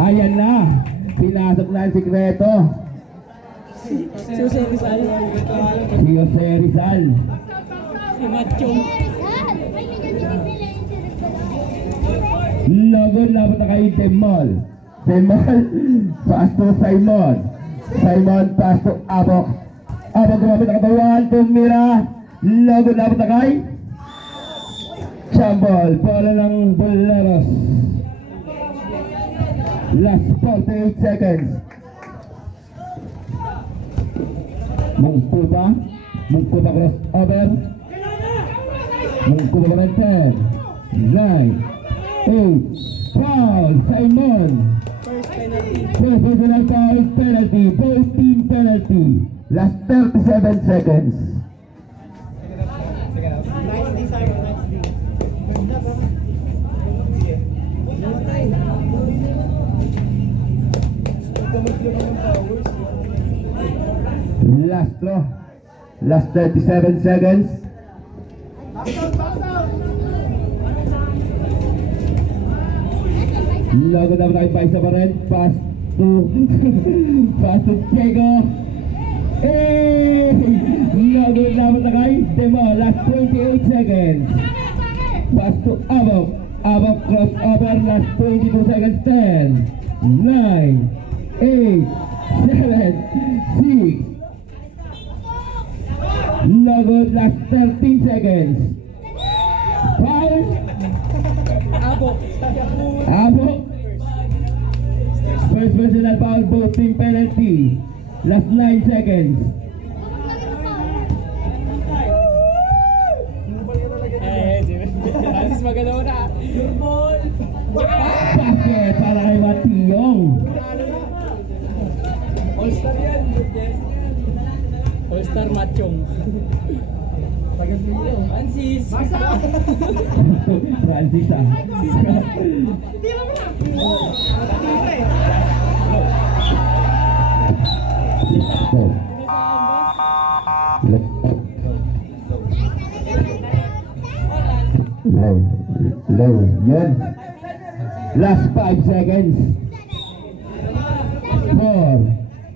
Ayan na. Pinasok na ang sikreto. Si Jose Rizal. Si Jose Rizal. Si Machong. Lagon labot na kay Demol. Demol, pass to Simon. Simon, pass to Abok. Abok gumamit ang katawan, tumira. Lagon labot na kay Chambol. Bola ng Boleros. Last 48 seconds. Mungkuba crossover. Mungkuba pa rin 10, 9, 8, foul, Simon. First penalty. First personal foul, penalty, both team penalty. Last 37 seconds. Nice D, Simon. Nice D. Last throw. Last 37 seconds. Lago dapat kay Paisa pa rin. Pass to pass to Diego. Lago dapat kay Demo. Last 28 seconds. Pass to Abok. Abok crossover. Last 22 seconds. 10, 9, 8, 7, 6. Lago last 13 seconds. Foul. Abok. Abok. First personal foul, both team penalty. Last 9 seconds. Francis magalaw na. Your ball. Basket para kay Matiyong. All-star yan. All-star Machong. Francis. Francis ah. Go. Low. Yan. Last 5 seconds. 4,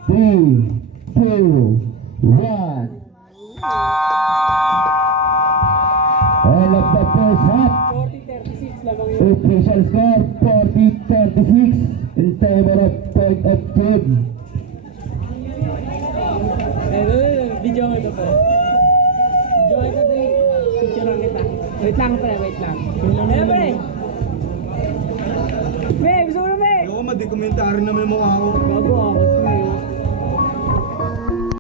3, 2, 1. All of the first half. 40-36 lamang yun. Official score 40-36 in favor of Point of Game. Video nga ito po. Video nga ito po. Picture lang kita. Wait lang pre, wait lang. Ayan pre. Pre, gusto mo na pre. Ayoko, madi-komentary naman yung mukha ko. Bago ako.